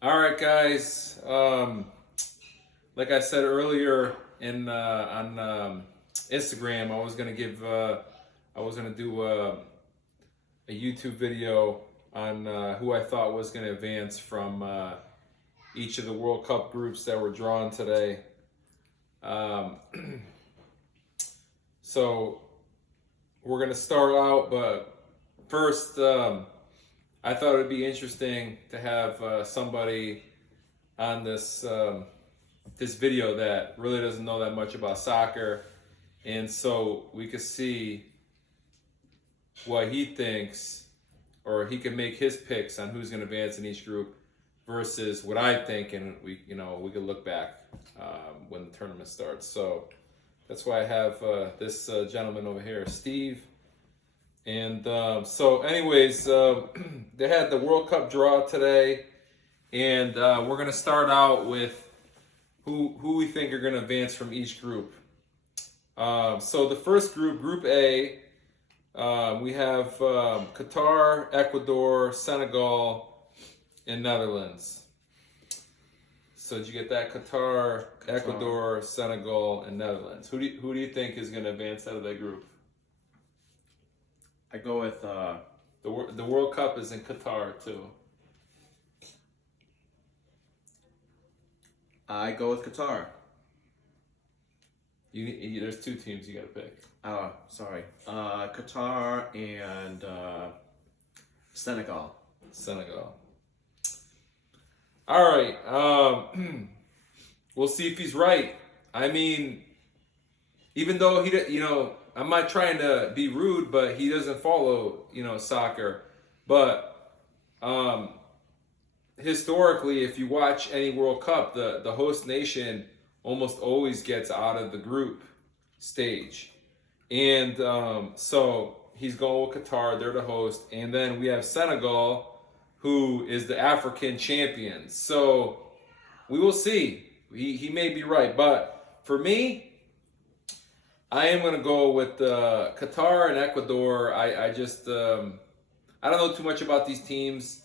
All right, guys. Like I said earlier on Instagram, I was gonna do a YouTube video on who I thought was gonna advance from each of the World Cup groups that were drawn today. Um, so we're gonna start out, but first, I thought it would be interesting to have somebody on this video that really doesn't know that much about soccer, and so we could see what he thinks, or he can make his picks on who's going to advance in each group versus what I think, and we could look back when the tournament starts. So that's why I have this gentleman over here, Steve. And anyways, they had the World Cup draw today, and we're going to start out with who we think are going to advance from each group. So the first group, Group A, we have Qatar, Ecuador, Senegal, and Netherlands. So did you get that? Qatar, Ecuador, Senegal, and Netherlands. Who do you think is going to advance out of that group? I go with the World Cup is in Qatar too. I go with Qatar. There's two teams you got to pick. Oh, sorry. Qatar and Senegal. Senegal. All right. We'll see if he's right. I mean, even though I'm not trying to be rude, but he doesn't follow, soccer. But historically, if you watch any World Cup, the host nation almost always gets out of the group stage. And so he's going with Qatar, they're the host. And then we have Senegal, who is the African champion. So we will see. He may be right. But for me, I am going to go with Qatar and Ecuador. I just, I don't know too much about these teams,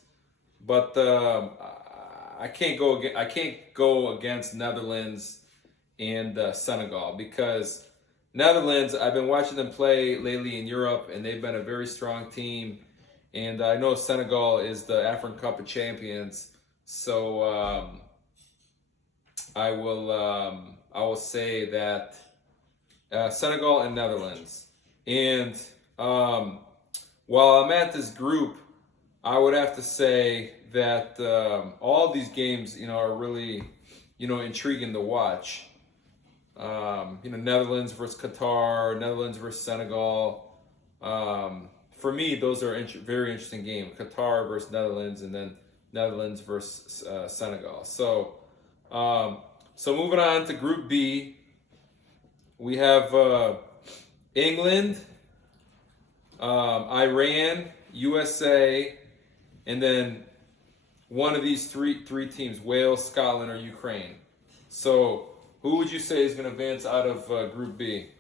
but I can't go against Netherlands and Senegal, because Netherlands, I've been watching them play lately in Europe, and they've been a very strong team. And I know Senegal is the African Cup of Champions, so I will say that Senegal and Netherlands. And while I'm at this group, I would have to say that all these games, are really, intriguing to watch. Netherlands versus Qatar, Netherlands versus Senegal. For me, those are very interesting games. Qatar versus Netherlands, and then Netherlands versus Senegal. So moving on to Group B, we have England, Iran, USA, and then one of these three teams, Wales, Scotland, or Ukraine. So who would you say is going to advance out of Group B?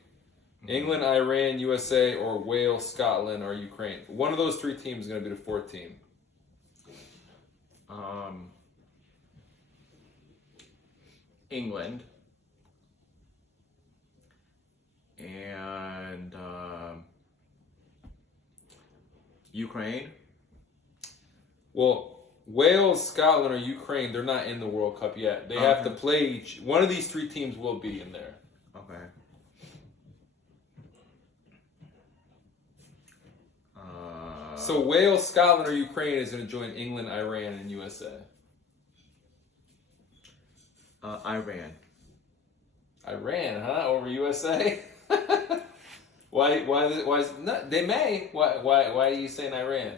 England, Iran, USA, or Wales, Scotland, or Ukraine? One of those three teams is going to be the fourth team. England and Ukraine. Well, Wales, Scotland, or Ukraine, they're not in the World Cup yet. They have to play each. One of these three teams will be in there. Okay. So Wales, Scotland, or Ukraine is going to join England, Iran, and USA. Iran. Iran, huh? Over USA? Why is no, they may. Why are you saying Iran?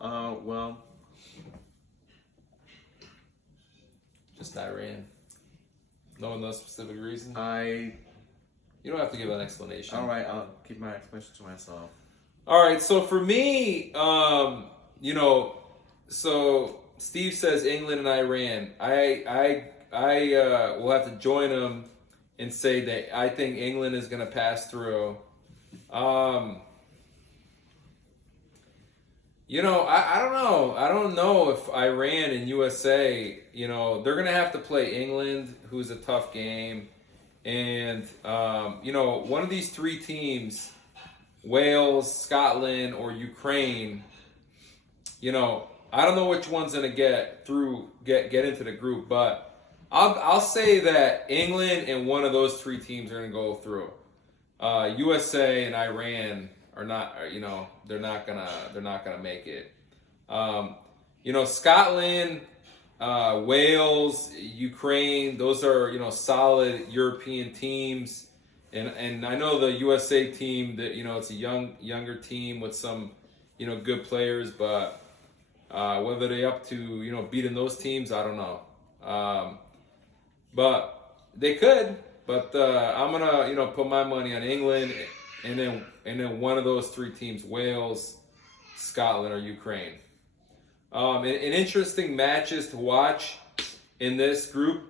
Well, just Iran. No specific reason? You don't have to give an explanation. All right, I'll keep my explanation to myself. All right, so for me, so Steve says England and Iran. I will have to join him and say that I think England is going to pass through. I don't know. I don't know if Iran and USA, they're going to have to play England, who's a tough game. And, one of these three teams, Wales, Scotland, or Ukraine, I don't know which one's going to get into the group, but I'll say that England and one of those three teams are going to go through. USA and Iran are not, they're not gonna make it. Scotland, Wales, Ukraine, those are solid European teams, and I know the USA team that it's a younger team with some good players, but whether they up to beating those teams, I don't know. But they could. But I'm gonna put my money on England, and then one of those three teams: Wales, Scotland, or Ukraine. And interesting matches to watch in this group.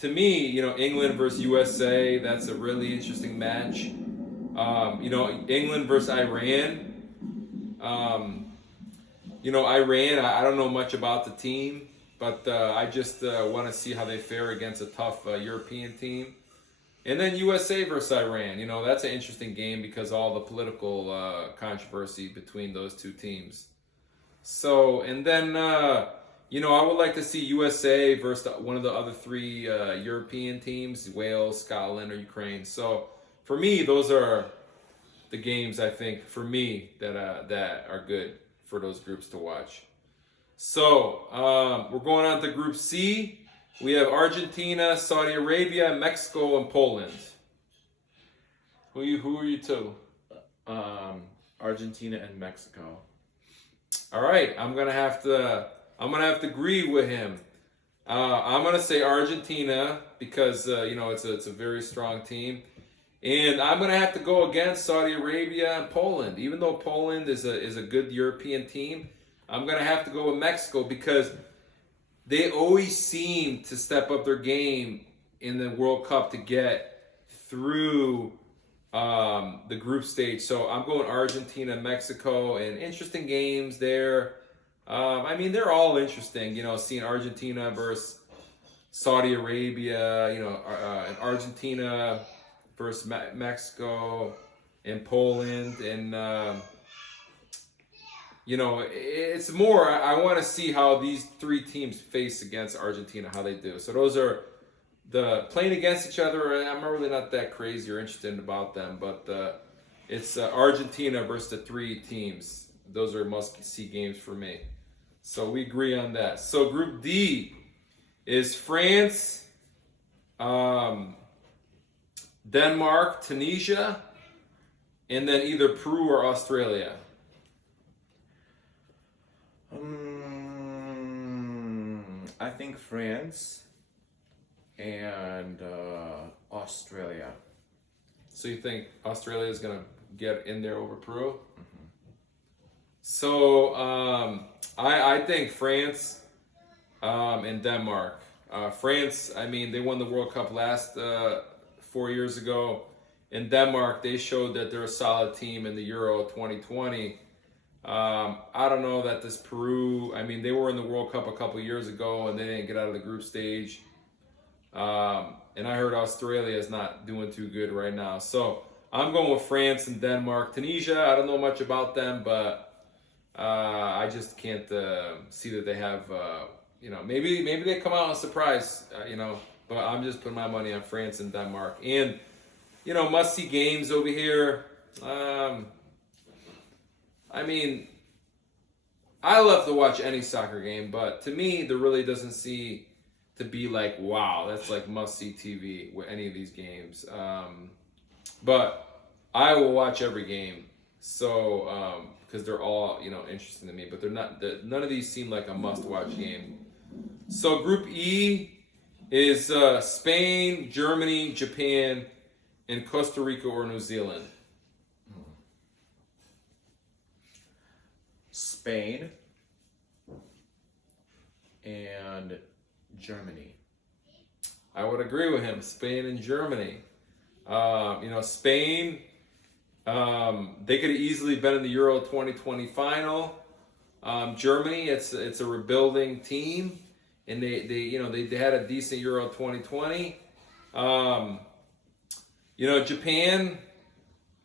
To me, England versus USA. That's a really interesting match. England versus Iran. Iran. I don't know much about the team, but I just want to see how they fare against a tough European team. And then USA versus Iran. That's an interesting game because all the political controversy between those two teams. So, and then, I would like to see USA versus one of the other three European teams, Wales, Scotland, or Ukraine. So, for me, those are the games, I think, for me, that are good for those groups to watch. So, we're going on to Group C. We have Argentina, Saudi Arabia, Mexico, and Poland. Who are you two? Argentina and Mexico. All right, I'm gonna have to agree with him. I'm gonna say Argentina because it's a very strong team, and I'm gonna have to go against Saudi Arabia and Poland. Even though Poland is a good European team, I'm gonna have to go with Mexico because they always seem to step up their game in the World Cup to get through the group stage. So I'm going Argentina, Mexico, and interesting games there. They're all interesting. Seeing Argentina versus Saudi Arabia, and Argentina versus Mexico and Poland, and it's more, I want to see how these three teams face against Argentina, how they do. So those are the playing against each other. I'm really not that crazy or interested about them, but it's Argentina versus the three teams. Those are must-see games for me. So we agree on that. So Group D is France, Denmark, Tunisia, and then either Peru or Australia. I think France and Australia. So you think Australia is going to get in there over Peru? Mm-hmm. So I think France and Denmark. France, they won the World Cup last 4 years ago. In Denmark, they showed that they're a solid team in the Euro 2020. I don't know that this Peru, they were in the World Cup a couple years ago and they didn't get out of the group stage. And I heard Australia is not doing too good right now. So I'm going with France and Denmark. Tunisia, I don't know much about them, but I just can't see that they have, maybe they come out and surprise, but I'm just putting my money on France and Denmark. And, must-see games over here. I love to watch any soccer game, but to me, there really doesn't seem to be like, wow, that's like must-see TV with any of these games. But I will watch every game, so because they're all interesting to me, but they're not. None of these seem like a must-watch game. So Group E is Spain, Germany, Japan, and Costa Rica or New Zealand. Spain and Germany. I would agree with him. Spain and Germany. Spain, they could have easily been in the Euro 2020 final. Germany, it's a rebuilding team, and they had a decent Euro 2020. Japan.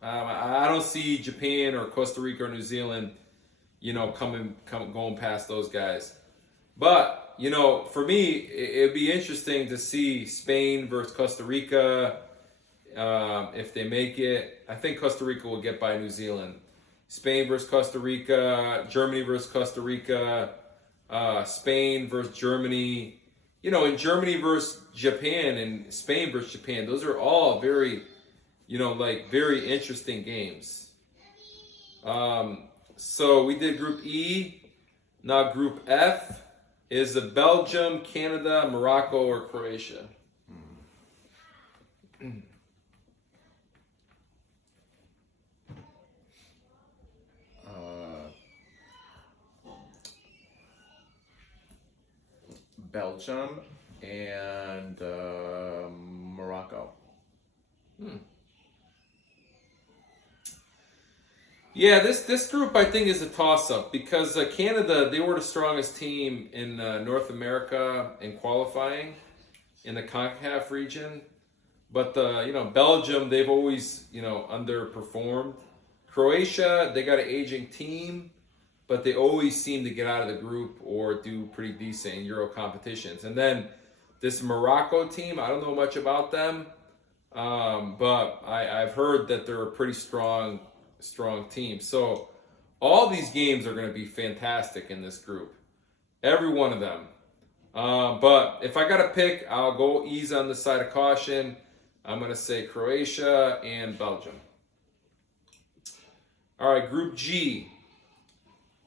I don't see Japan or Costa Rica or New Zealand, going past those guys. But for me, it'd be interesting to see Spain versus Costa Rica. If they make it, I think Costa Rica will get by New Zealand. Spain versus Costa Rica, Germany versus Costa Rica, Spain versus Germany. And Germany versus Japan and Spain versus Japan. Those are all very, very interesting games. So we did Group E. Now Group F is Belgium, Canada, Morocco, or Croatia. Belgium and Morocco. Yeah, this group I think is a toss-up because Canada, they were the strongest team in North America in qualifying in the CONCACAF region. But Belgium, they've always underperformed. Croatia, they got an aging team, but they always seem to get out of the group or do pretty decent in Euro competitions. And then this Morocco team, I don't know much about them, but I've heard that they're a pretty strong team. So all these games are going to be fantastic in this group, every one of them. But if I got to pick, I'll go easy on the side of caution. I'm going to say Croatia and Belgium. All right, Group G.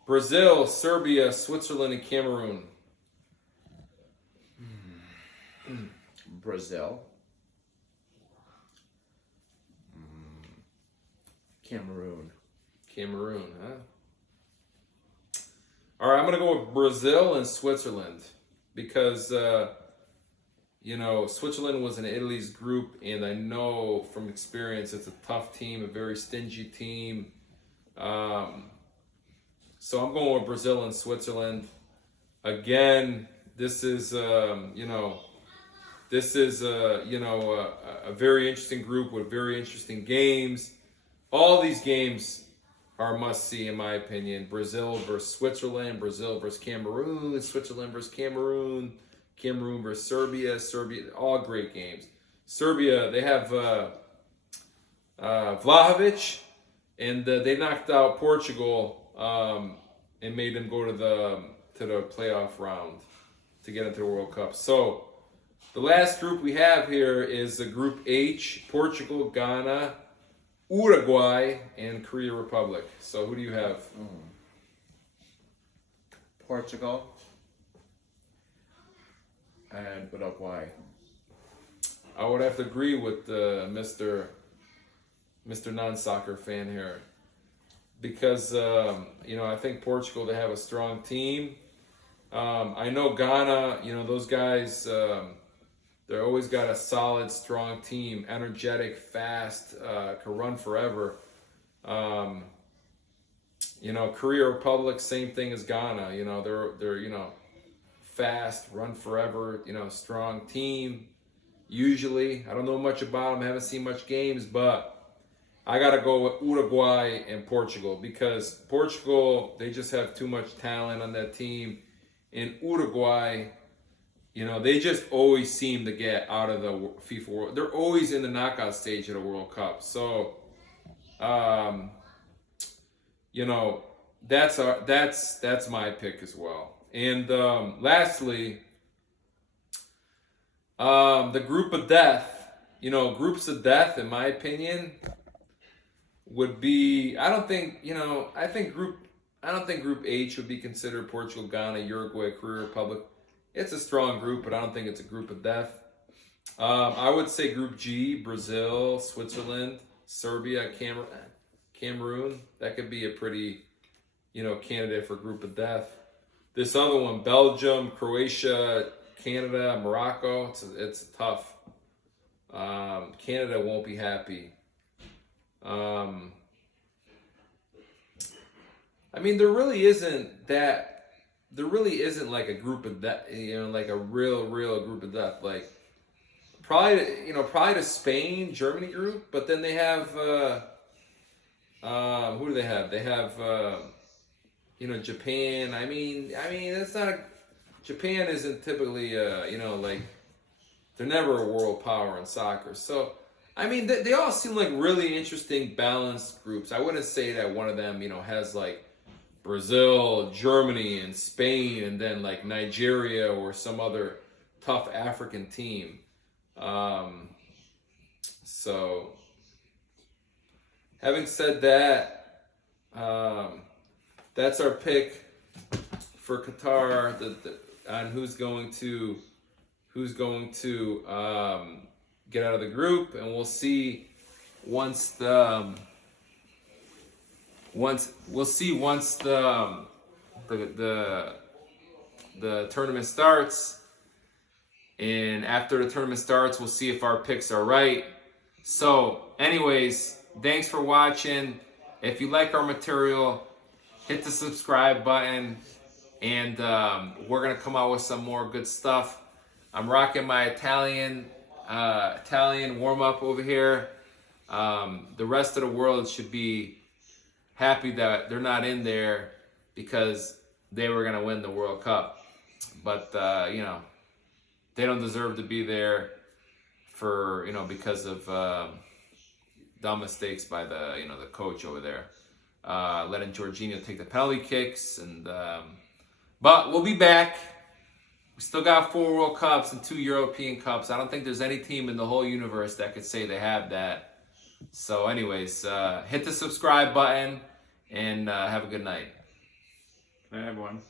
Brazil, Serbia, Switzerland, and Cameroon. Brazil. Cameroon. Cameroon, huh? All right, I'm going to go with Brazil and Switzerland because, Switzerland was in Italy's group, and I know from experience it's a tough team, a very stingy team. So I'm going with Brazil and Switzerland. Again, this is a very interesting group with very interesting games. All these games are must-see in my opinion. Brazil versus Switzerland, Brazil versus Cameroon, Switzerland versus Cameroon, Cameroon versus Serbia, all great games. Serbia, they have Vlahovic, and they knocked out Portugal and made them go to the playoff round to get into the World Cup. So the last group we have here is the Group H: Portugal, Ghana, Uruguay, and Korea Republic. So who do you have? Portugal and Uruguay. I would have to agree with Mr. Non-soccer fan here. Because, I think Portugal, they have a strong team. I know Ghana, those guys, they're always got a solid, strong team, energetic, fast, can run forever. Korea Republic, same thing as Ghana. They're fast, run forever, strong team. Usually, I don't know much about them, haven't seen much games, but I got to go with Uruguay and Portugal because Portugal, they just have too much talent on that team. And Uruguay, they just always seem to get out of the FIFA World. They're always in the knockout stage of the World Cup. So, that's my pick as well. And lastly, the group of death. Groups of death, in my opinion, would be, I don't think Group H would be considered Portugal, Ghana, Uruguay, Korea Republic. It's a strong group, but I don't think it's a group of death. I would say Group G: Brazil, Switzerland, Serbia, Cameroon. That could be a pretty, candidate for group of death. This other one: Belgium, Croatia, Canada, Morocco. It's tough. Canada won't be happy. I mean, there really isn't that. There really isn't like a group of that. Like a real group of death. Like probably the Spain Germany group, but then they have who do they have? They have Japan. I mean that's not a, Japan isn't typically like they're never a world power in soccer. So I mean they all seem like really interesting balanced groups. I wouldn't say that one of them has like Brazil, Germany, and Spain, and then like Nigeria or some other tough African team. So, having said that, that's our pick for Qatar. On who's going to get out of the group, and we'll see once the tournament starts. And after the tournament starts, we'll see if our picks are right. So, anyways, thanks for watching. If you like our material, hit the subscribe button. And we're going to come out with some more good stuff. I'm rocking my Italian warm-up over here. The rest of the world should be happy that they're not in there because they were going to win the World Cup. But, they don't deserve to be there for, because of dumb mistakes by the coach over there. Letting Jorginho take the penalty kicks. But we'll be back. We still got 4 World Cups and 2 European Cups. I don't think there's any team in the whole universe that could say they have that. So anyways, hit the subscribe button and have a good night. Bye, everyone.